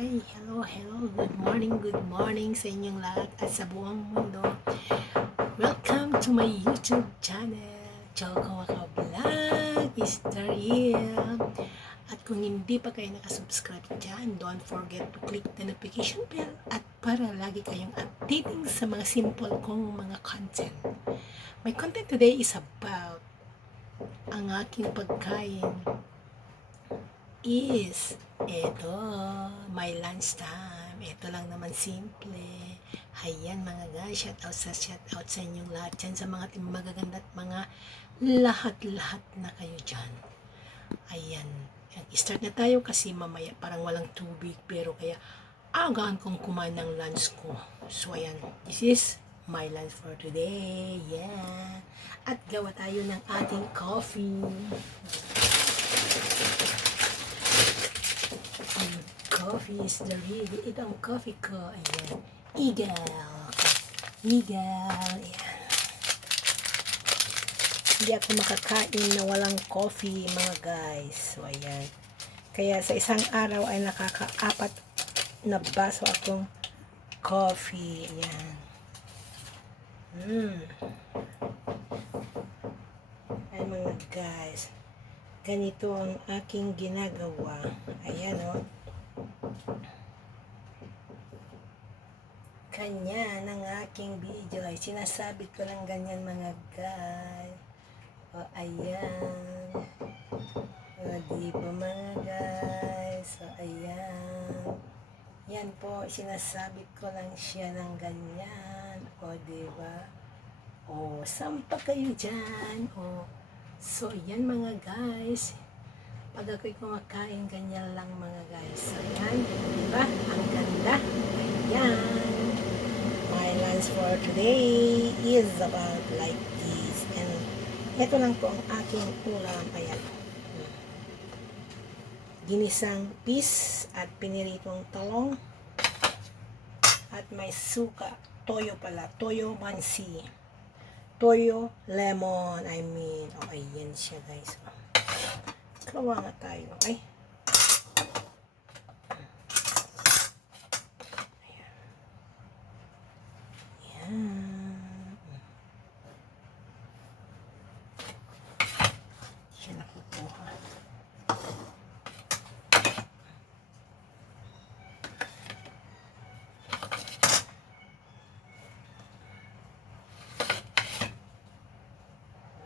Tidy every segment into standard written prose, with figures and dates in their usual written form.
Hello, good morning sa inyong lahat at sa buong mundo. Welcome to my YouTube channel. Choco Waka Vlog is the real. At kung hindi pa kayo nakasubscribe dyan, don't forget to click the notification bell at para lagi kayong updating sa mga simple kong mga content. My content today is about ang aking pagkain is eto, my lunch time. Ito lang naman simple. Hayan mga guys, shout out sa inyong lahat dyan, sa mga magaganda at mga lahat-lahat na kayo dyan. Ayan, start na tayo kasi mamaya parang walang tubig, pero kaya agahan kong kumain ng lunch ko. So ayan, this is my lunch for today. Yeah. At gawa tayo ng ating coffee. Coffee is the real. Ito ang coffee ko. Ayan. Miguel. Ayan. Hindi ako makakain na walang coffee, mga guys. So, ayan. Kaya sa isang araw ay nakaka-4 na baso akong coffee. Ayan. Ay, mga guys. Ganito ang aking ginagawa. Ayan, o. Kanya ng aking video ay sinasabit ko lang ganyan, mga guys. O, ayan. O, diba mga guys? O, ayan. Yan po, sinasabit ko lang siya ng ganyan. O, diba? O, sampa kayo dyan. O, so, yan mga guys. Pag ako'y kumakain, ganyan lang mga guys. So, yan. Diba? Ang ganda. Ayan. My lunch for today is about like this. And ito lang po ang aking ulam. Ayan. Ginisang peas at piniritong talong. At may suka. Toyo pala. Toyo mansi. Toyo lemon. I mean. Okay, yan siya guys. Kawa nga tayo. Okay? Siya nakukuha.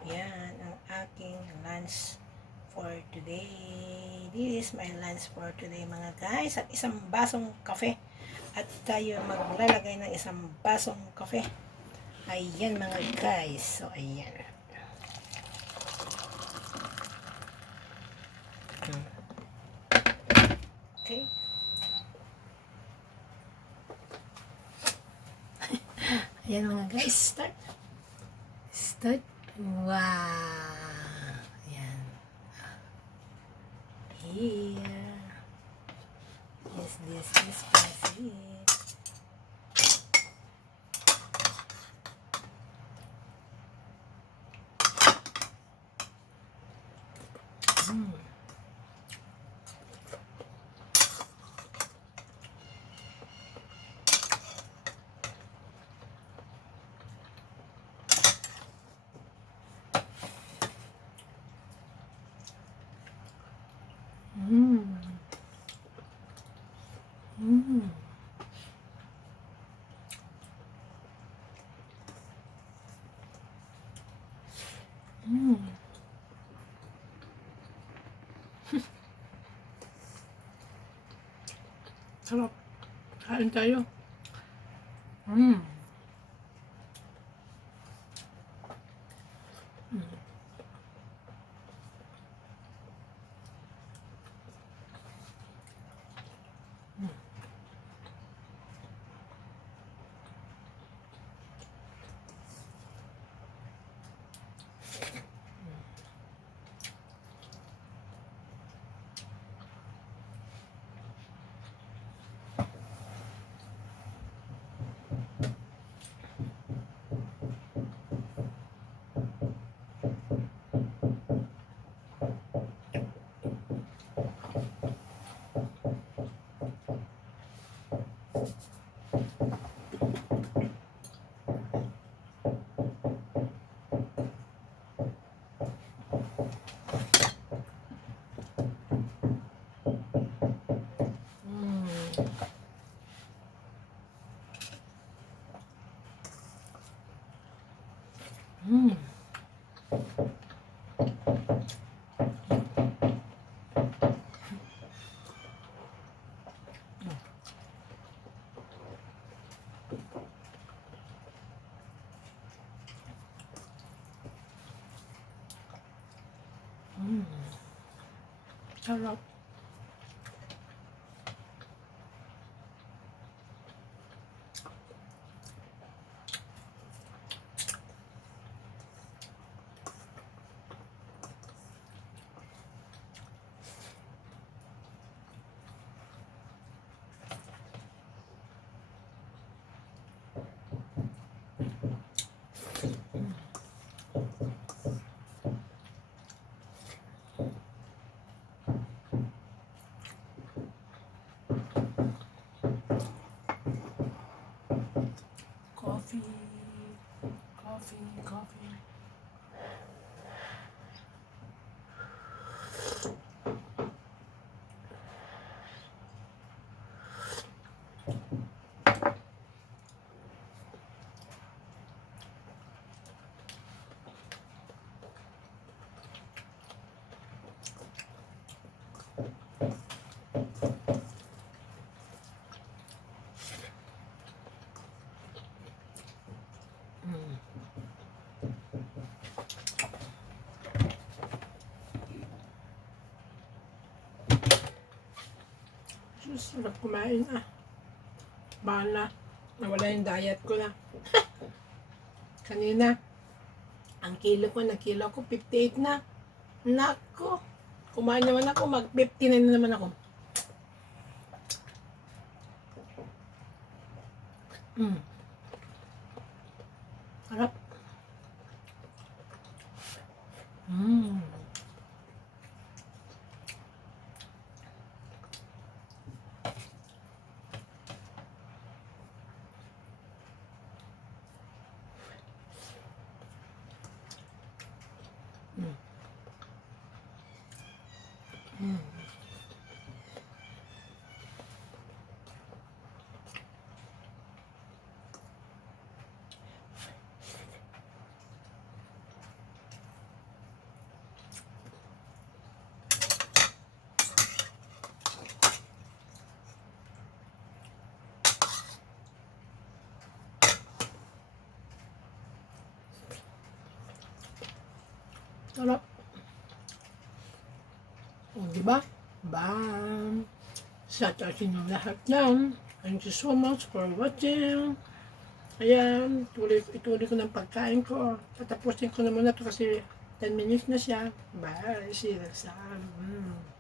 Yan ang aking lunch for today. This is my lunch for today, mga guys. At isang basong kape. At tayo maglalagay ng isang basong kape. Ayan mga guys. So ayan. Okay. Ayan mga guys. Start. Wow. Ayan. Here. Yes, this is perfect. Sarap. Kain tayo. Mm. Mm. Sarap. Coffee, coffee, coffee. Sarap kumain ah. Bahala. Nawala yung diet ko na. Kanina, ang kilo ko 58 na. Nako. Kumain naman ako, mag 59 na naman ako. Sarap. Sarap. O, diba? Bam! Sa atin yung lahat yan. Thank you so much for watching. Ayan, ituloy ko ng pagkain ko. Tatapusin ko na muna to kasi 10 minutes na siya. Bye! See you next time.